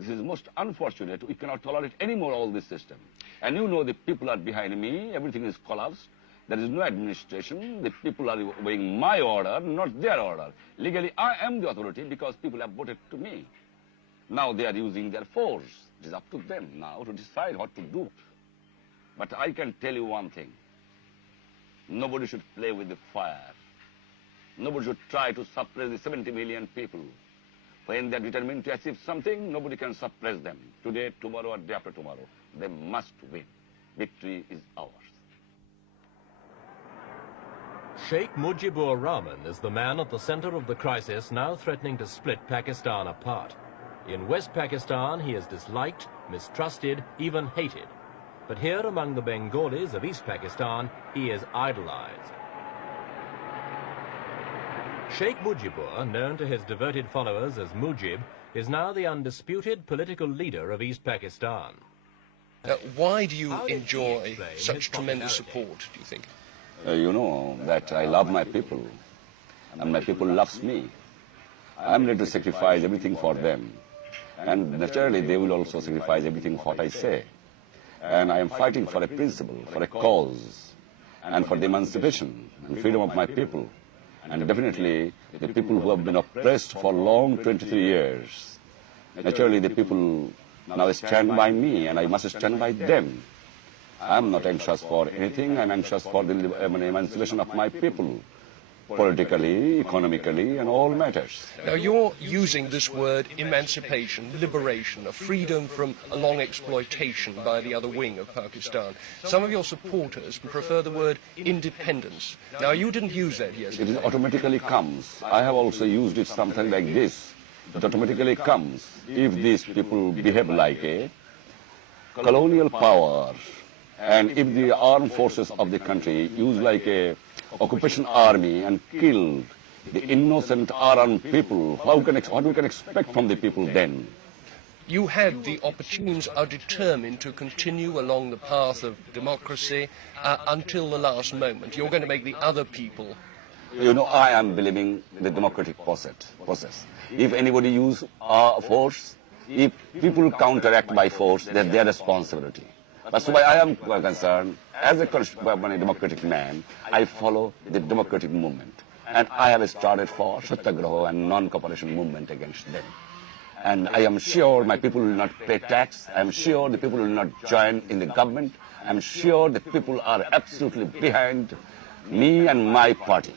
This is most unfortunate. We cannot tolerate anymore all this system. And you know the people are behind me. Everything is collapsed. There is no administration. The people are obeying my order, not their order. Legally, I am the authority because people have voted to me. Now they are using their force. It is up to them now to decide what to do. But I can tell you one thing. Nobody should play with the fire. Nobody should try to suppress the 70 million people. When they are determined to achieve something, nobody can suppress them. Today, tomorrow, or day after tomorrow. They must win. Victory is ours. Sheikh Mujibur Rahman is the man at the center of the crisis now threatening to split Pakistan apart. In West Pakistan, he is disliked, mistrusted, even hated. But here among the Bengalis of East Pakistan, he is idolized. Sheikh Mujibur, known to his devoted followers as Mujib, is now the undisputed political leader of East Pakistan. Why do you enjoy such tremendous support, do you think? You know that I love my people, and my people loves me. I'm ready to sacrifice everything for them, and naturally they will also sacrifice everything for what I say. And I am fighting for a principle, for a cause, and for the emancipation and freedom of my people. And definitely the people who have been oppressed for long 23 years, naturally the people now stand by me, and I must stand by them. I'm not anxious for anything. I'm anxious for the emancipation of my people, politically, economically, and all matters. Now, you're using this word emancipation, liberation, a freedom from a long exploitation by the other wing of Pakistan. Some of your supporters prefer the word independence. Now, you didn't use that yesterday. It automatically comes. I have also used it something like this. It automatically comes if these people behave like a colonial power, and if the armed forces of the country use like a occupation army and killed the innocent unarmed people, what we can expect from the people then? You had the opportunities, are determined to continue along the path of democracy until the last moment. You're going to make the other people. You know, I am believing the democratic process. If anybody use force, if people counteract by force, that's their responsibility. That's why I am concerned, as a democratic man, I follow the democratic movement. And I have started for Satyagraha and non-cooperation movement against them. And I am sure my people will not pay tax. I am sure the people will not join in the government. I am sure the people are absolutely behind me and my party.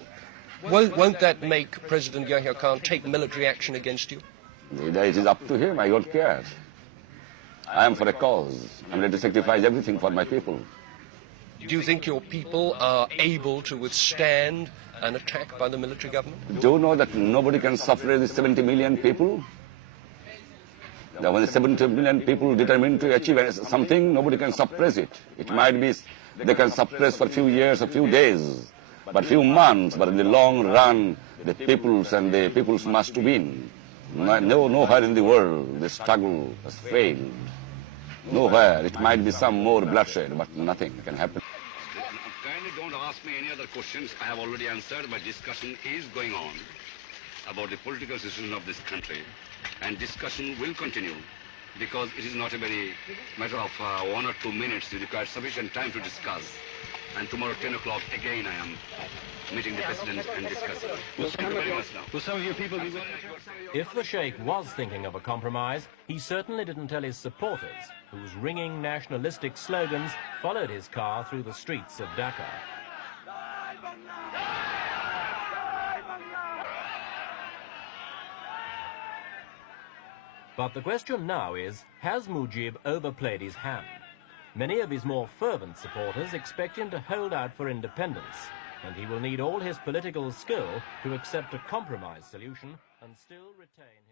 Won't that make President Yahya Khan take military action against you? It is up to him. I don't care. I am for a cause. I'm ready to sacrifice everything for my people. Do you think your people are able to withstand an attack by the military government? Do you know that nobody can suppress the 70 million people? That when the 70 million people determined to achieve something, nobody can suppress it. It might be they can suppress for a few years, a few days, but few months, but in the long run, the peoples must win. Nowhere in the world the struggle has failed. Nowhere. It might be some more bloodshed, but nothing can happen. Kindly don't ask me any other questions. I have already answered, but discussion is going on about the political situation of this country. And discussion will continue because it is not a very matter of 1 or 2 minutes. You require sufficient time to discuss. And tomorrow 10 o'clock again I am meeting the President and discussing. Will some of your people be willing to... If the Sheikh was thinking of a compromise, he certainly didn't tell his supporters, whose ringing nationalistic slogans followed his car through the streets of Dhaka. But the question now is, has Mujib overplayed his hand? Many of his more fervent supporters expect him to hold out for independence, and he will need all his political skill to accept a compromise solution and still retain...